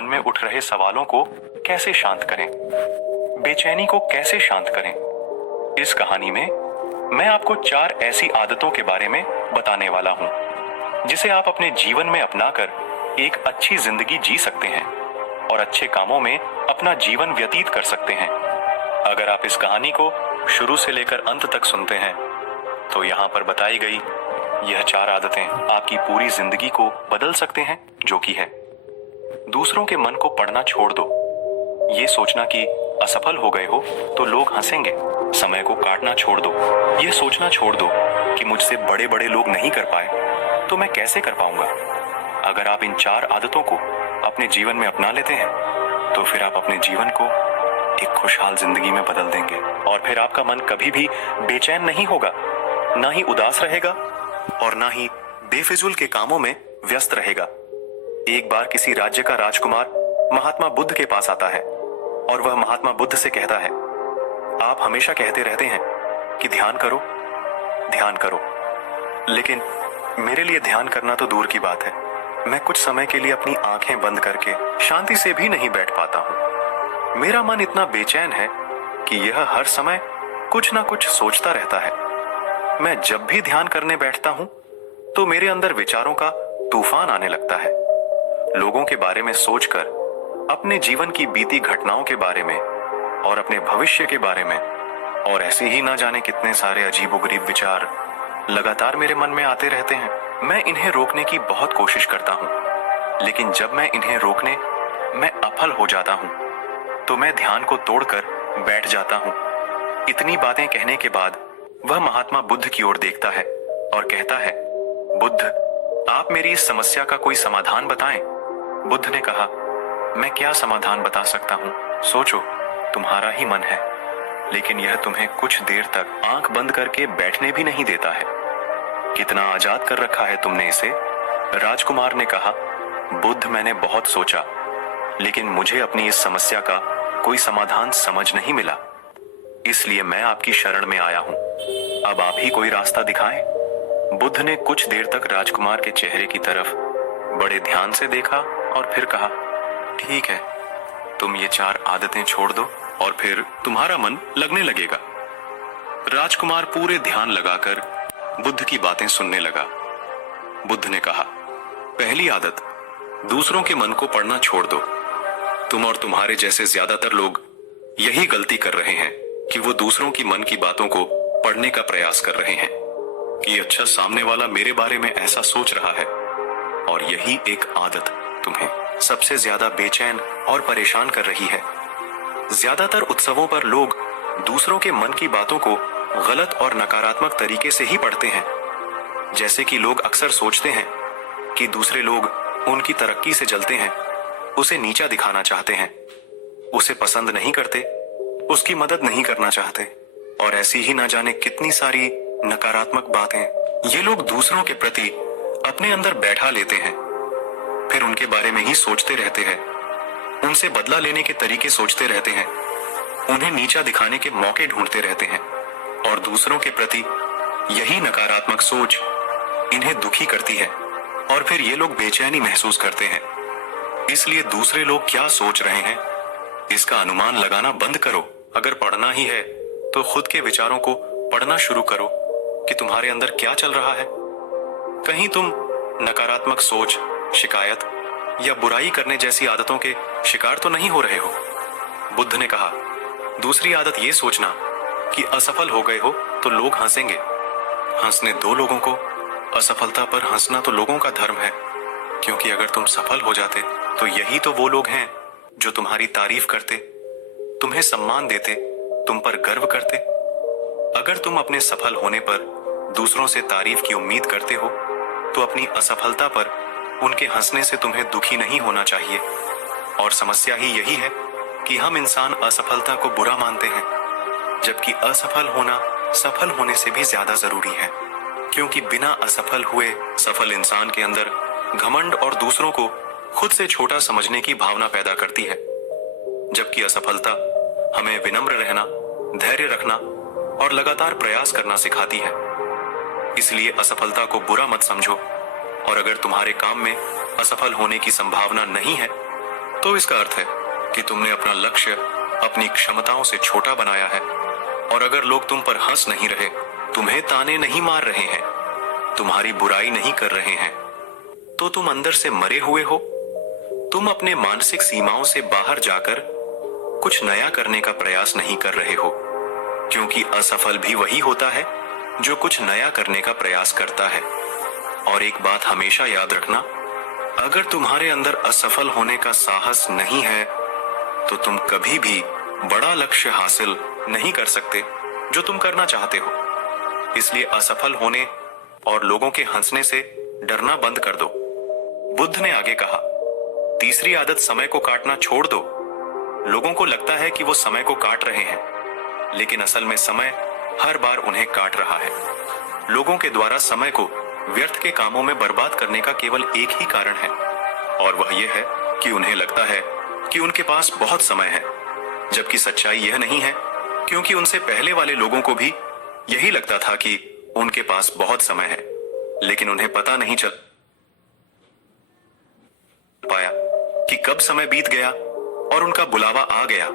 मन में उठ रहे सवालों को कैसे शांत करें, बेचैनी को कैसे शांत करें। इस कहानी में मैं आपको 4 ऐसी आदतों के बारे में बताने वाला हूं जिसे आप अपने जीवन में अपनाकर एक अच्छी जिंदगी जी सकते हैं और अच्छे कामों में अपना जीवन व्यतीत कर सकते हैं। अगर आप इस कहानी को शुरू से लेकर अंत तक सुनते हैं तो यहाँ पर बताई गई यह 4 आदतें आपकी पूरी जिंदगी को बदल सकते हैं, जो कि है: दूसरों के मन को पढ़ना छोड़ दो। ये सोचना कि असफल हो गए हो तो लोग हंसेंगे। समय को काटना छोड़ दो। ये सोचना छोड़ दो कि मुझसे बड़े बड़े लोग नहीं कर पाए तो मैं कैसे कर पाऊंगा। अगर आप इन 4 आदतों को अपने जीवन में अपना लेते हैं तो फिर आप अपने जीवन को एक खुशहाल जिंदगी में बदल देंगे और फिर आपका मन कभी भी बेचैन नहीं होगा, ना ही उदास रहेगा और ना ही बेफिजूल के कामों में व्यस्त रहेगा। एक बार किसी राज्य का राजकुमार महात्मा बुद्ध के पास आता है और वह महात्मा बुद्ध से कहता है, आप हमेशा कहते रहते हैं कि ध्यान करो, ध्यान करो, लेकिन मेरे लिए ध्यान करना तो दूर की बात है। मैं कुछ समय के लिए अपनी आंखें बंद करके शांति से भी नहीं बैठ पाता हूं। मेरा मन इतना बेचैन है कि यह हर समय कुछ ना कुछ सोचता रहता है। मैं जब भी ध्यान करने बैठता हूं तो मेरे अंदर विचारों का तूफान आने लगता है। लोगों के बारे में सोचकर, अपने जीवन की बीती घटनाओं के बारे में और अपने भविष्य के बारे में और ऐसे ही ना जाने कितने सारे अजीबोगरीब विचार लगातार मेरे मन में आते रहते हैं। मैं इन्हें रोकने की बहुत कोशिश करता हूं, लेकिन जब मैं इन्हें रोकने में असफल हो जाता हूं तो मैं ध्यान को तोड़कर बैठ जाता हूं। इतनी बातें कहने के बाद वह महात्मा बुद्ध की ओर देखता है और कहता है, बुद्ध, आप मेरी इस समस्या का कोई समाधान बताएं। बुद्ध ने कहा, मैं क्या समाधान बता सकता हूं? सोचो, तुम्हारा ही मन है, लेकिन यह तुम्हें कुछ देर तक आंख बंद करके बैठने भी नहीं देता है। कितना आजाद कर रखा है तुमने इसे। राजकुमार ने कहा, बुद्ध, मैंने बहुत सोचा, लेकिन मुझे अपनी इस समस्या का कोई समाधान समझ नहीं मिला, इसलिए मैं आपकी शरण में आया हूं। अब आप ही कोई रास्ता दिखाएं। बुद्ध ने कुछ देर तक राजकुमार के चेहरे की तरफ बड़े ध्यान से देखा और फिर कहा, ठीक है, तुम ये 4 आदतें छोड़ दो और फिर तुम्हारा मन लगने लगेगा। राजकुमार पूरे ध्यान लगाकर बुद्ध की बातें सुनने लगा। बुद्ध ने कहा, पहली आदत, दूसरों के मन को पढ़ना छोड़ दो। तुम और तुम्हारे जैसे ज्यादातर लोग यही गलती कर रहे हैं कि वो दूसरों की मन की बातों को पढ़ने का प्रयास कर रहे हैं कि अच्छा, सामने वाला मेरे बारे में ऐसा सोच रहा है, और यही एक आदत तुम्हें सबसे ज्यादा बेचैन और परेशान कर रही है। ज्यादातर उत्सवों पर लोग दूसरों के मन की बातों को गलत और नकारात्मक तरीके से ही पढ़ते हैं। जैसे कि लोग अक्सर सोचते हैं कि दूसरे लोग उनकी तरक्की से जलते हैं, उसे नीचा दिखाना चाहते हैं, उसे पसंद नहीं करते, उसकी मदद नहीं करना चाहते, और ऐसी ही ना जाने कितनी सारी नकारात्मक बातें ये लोग दूसरों के प्रति अपने अंदर बैठा लेते हैं। फिर उनके बारे में ही सोचते रहते हैं, उनसे बदला लेने के तरीके सोचते रहते हैं, उन्हें नीचा दिखाने के मौके ढूंढते रहते हैं, और दूसरों के प्रति यही नकारात्मक सोच इन्हें दुखी करती है और फिर ये लोग बेचैनी महसूस करते हैं। इसलिए दूसरे लोग क्या सोच रहे हैं इसका अनुमान लगाना बंद करो। अगर पढ़ना ही है तो खुद के विचारों को पढ़ना शुरू करो कि तुम्हारे अंदर क्या चल रहा है। कहीं तुम नकारात्मक सोच, शिकायत या बुराई करने जैसी आदतों के शिकार तो नहीं हो रहे हो। बुद्ध ने कहा, दूसरी आदत ये सोचना कि असफल हो गए हो तो लोग हंसेंगे। हंसने दो लोगों को। असफलता पर हंसना तो लोगों का धर्म है, क्योंकि अगर तुम सफल हो जाते तो यही तो वो लोग हैं जो तुम्हारी तारीफ करते, तुम्हें सम्मान देते, तुम पर गर्व करते। अगर तुम अपने सफल होने पर दूसरों से तारीफ की उम्मीद करते हो तो अपनी असफलता पर उनके हंसने से तुम्हें दुखी नहीं होना चाहिए। और समस्या ही यही है कि हम इंसान असफलता को बुरा मानते हैं, जबकि असफल होना सफल होने से भी ज्यादा जरूरी है, क्योंकि बिना असफल हुए सफल इंसान के अंदर घमंड और दूसरों को खुद से छोटा समझने की भावना पैदा करती है, जबकि असफलता हमें विनम्र रहना, धैर्य रखना और लगातार प्रयास करना सिखाती है। इसलिए असफलता को बुरा मत समझो, और अगर तुम्हारे काम में असफल होने की संभावना नहीं है तो इसका अर्थ है कि तुमने अपना लक्ष्य अपनी क्षमताओं से छोटा बनाया है। और अगर लोग तुम पर हंस नहीं रहे, तुम्हें ताने नहीं मार रहे हैं, तुम्हारी बुराई नहीं कर रहे हैं, तो तुम अंदर से मरे हुए हो। तुम अपने मानसिक सीमाओं से बाहर जाकर कुछ नया करने का प्रयास नहीं कर रहे हो, क्योंकि असफल भी वही होता है जो कुछ नया करने का प्रयास करता है। और एक बात हमेशा याद रखना, अगर तुम्हारे अंदर असफल होने का साहस नहीं है तो तुम कभी भी बड़ा लक्ष्य हासिल नहीं कर सकते जो तुम करना चाहते हो। इसलिए असफल होने और लोगों के हंसने से डरना बंद कर दो। बुद्ध ने आगे कहा, तीसरी आदत समय को काटना छोड़ दो। लोगों को लगता है कि वो समय को काट रहे हैं, लेकिन असल में समय हर बार उन्हें काट रहा है। लोगों के द्वारा समय को व्यर्थ के कामों में बर्बाद करने का केवल एक ही कारण है, और वह यह है कि उन्हें लगता है कि उनके पास बहुत समय है, जबकि सच्चाई यह नहीं है, क्योंकि उनसे पहले वाले लोगों को भी यही लगता था कि उनके पास बहुत समय है, लेकिन उन्हें पता नहीं चल पाया कि कब समय बीत गया और उनका बुलावा आ गया।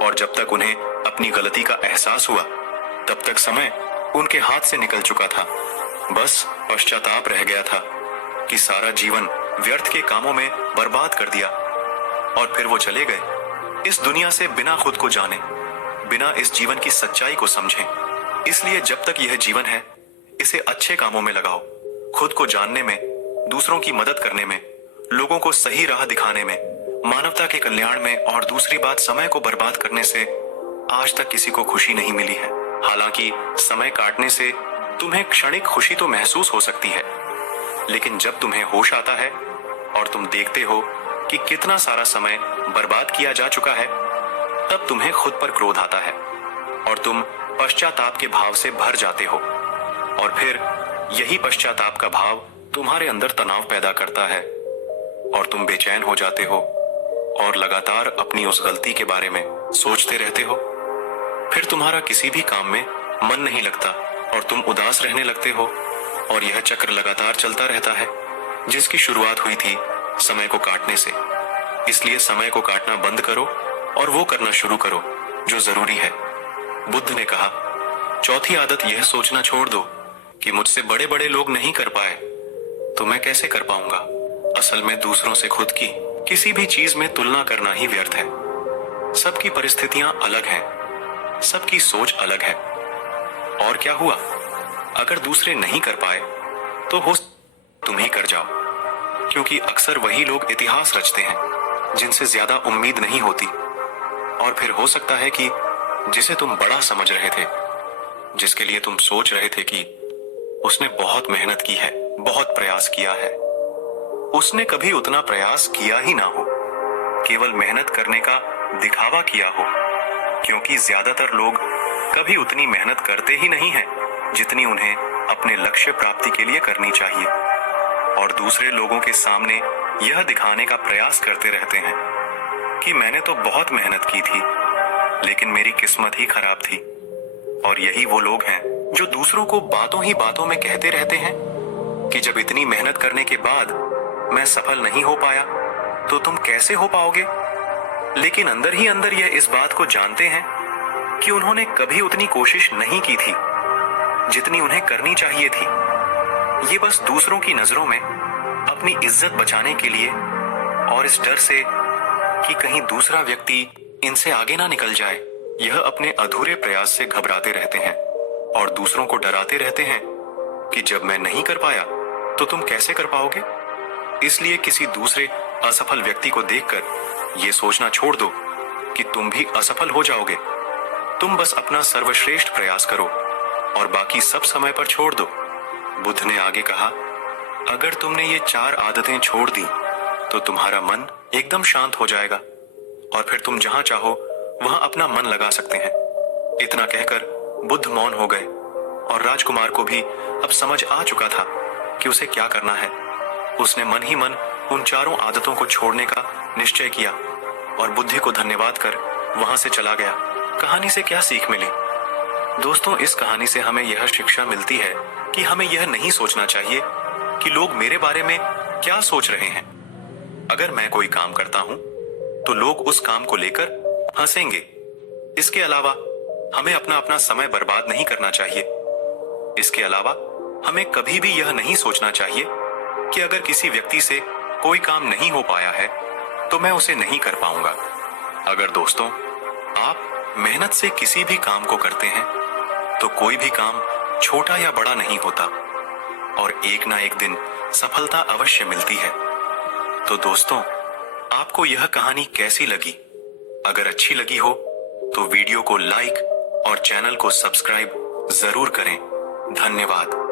और जब तक उन्हें अपनी गलती का एहसास हुआ, तब तक समय उनके हाथ से निकल चुका था। बस पश्चाताप रह गया था कि सारा जीवन व्यर्थ के कामों में बर्बाद कर दिया। और फिर वो चले गए इस दुनिया से बिना खुद को जाने, बिना इस जीवन की सच्चाई को समझे। इसलिए जब तक यह जीवन है, इसे अच्छे कामों में लगाओ, खुद को जानने में, दूसरों की मदद करने में, लोगों को सही राह दिखाने में, मानवता के कल्याण में। और दूसरी बात, समय को बर्बाद करने से आज तक किसी को खुशी नहीं मिली है। हालांकि समय काटने से तुम्हें क्षणिक खुशी तो महसूस हो सकती है, लेकिन जब तुम्हें होश आता है और तुम देखते हो कि कितना सारा समय बर्बाद किया जा चुका है, तब तुम्हें खुद पर क्रोध आता है और तुम पश्चाताप के भाव से भर जाते हो। और फिर यही पश्चाताप का भाव तुम्हारे अंदर तनाव पैदा करता है और तुम बेचैन हो जाते हो और लगातार अपनी उस गलती के बारे में सोचते रहते हो। फिर तुम्हारा किसी भी काम में मन नहीं लगता और तुम उदास रहने लगते हो, और यह चक्र लगातार चलता रहता है, जिसकी शुरुआत हुई थी समय को काटने से। इसलिए समय को काटना बंद करो और वो करना शुरू करो जो जरूरी है। बुद्ध ने कहा, चौथी आदत यह सोचना छोड़ दो कि मुझसे बड़े बड़े लोग नहीं कर पाए तो मैं कैसे कर पाऊंगा। असल में दूसरों से खुद की किसी भी चीज में तुलना करना ही व्यर्थ है। सबकी परिस्थितियां अलग हैं, सबकी सोच अलग है। और क्या हुआ, अगर दूसरे नहीं कर पाए तो हो तुम ही कर जाओ, क्योंकि अक्सर वही लोग इतिहास रचते हैं जिनसे ज्यादा उम्मीद नहीं होती। और फिर हो सकता है कि जिसे तुम बड़ा समझ रहे थे, जिसके लिए तुम सोच रहे थे कि उसने बहुत मेहनत की है, बहुत प्रयास किया है, उसने कभी उतना प्रयास किया ही ना हो, केवल मेहनत करने का दिखावा किया हो। क्योंकि ज्यादातर लोग कभी उतनी मेहनत करते ही नहीं हैं जितनी उन्हें अपने लक्ष्य प्राप्ति के लिए करनी चाहिए, और दूसरे लोगों के सामने यह दिखाने का प्रयास करते रहते हैं कि मैंने तो बहुत मेहनत की थी, लेकिन मेरी किस्मत ही खराब थी। और यही वो लोग हैं जो दूसरों को बातों ही बातों में कहते रहते हैं कि जब इतनी मेहनत करने के बाद मैं सफल नहीं हो पाया तो तुम कैसे हो पाओगे। लेकिन अंदर ही अंदर यह इस बात को जानते हैं कि उन्होंने कभी उतनी कोशिश नहीं की थी जितनी उन्हें करनी चाहिए थी। ये बस दूसरों की नजरों में अपनी इज्जत बचाने के लिए और इस डर से कि कहीं दूसरा व्यक्ति इनसे आगे ना निकल जाए, यह अपने अधूरे प्रयास से घबराते रहते हैं और दूसरों को डराते रहते हैं कि जब मैं नहीं कर पाया तो तुम कैसे कर पाओगे। इसलिए किसी दूसरे असफल व्यक्ति को देखकर यह सोचना छोड़ दो कि तुम भी असफल हो जाओगे। तुम बस अपना सर्वश्रेष्ठ प्रयास करो और बाकी सब समय पर छोड़ दो। बुद्ध ने आगे कहा, अगर तुमने ये 4 आदतें छोड़ दी तो तुम्हारा मन एकदम शांत हो जाएगा और फिर तुम जहां चाहो वहां अपना मन लगा सकते हैं। इतना कहकर बुद्ध मौन हो गए और राजकुमार को भी अब समझ आ चुका था कि उसे क्या करना है। उसने मन ही मन उन 4 आदतों को छोड़ने का निश्चय किया और बुद्धि को धन्यवाद कर वहां से चला गया। कहानी से क्या सीख मिली? दोस्तों, इस कहानी से हमें यह शिक्षा मिलती है कि हमें यह नहीं सोचना चाहिए कि लोग मेरे बारे में क्या सोच रहे हैं। अगर मैं कोई काम करता हूं तो लोग उस काम को लेकर हंसेंगे। इसके अलावा हमें अपना अपना समय बर्बाद नहीं करना चाहिए। इसके अलावा हमें कभी भी यह नहीं सोचना चाहिए कि अगर किसी व्यक्ति से कोई काम नहीं हो पाया है तो मैं उसे नहीं कर पाऊंगा। अगर दोस्तों आप मेहनत से किसी भी काम को करते हैं तो कोई भी काम छोटा या बड़ा नहीं होता और एक ना एक दिन सफलता अवश्य मिलती है। तो दोस्तों, आपको यह कहानी कैसी लगी? अगर अच्छी लगी हो तो वीडियो को लाइक और चैनल को सब्सक्राइब जरूर करें। धन्यवाद।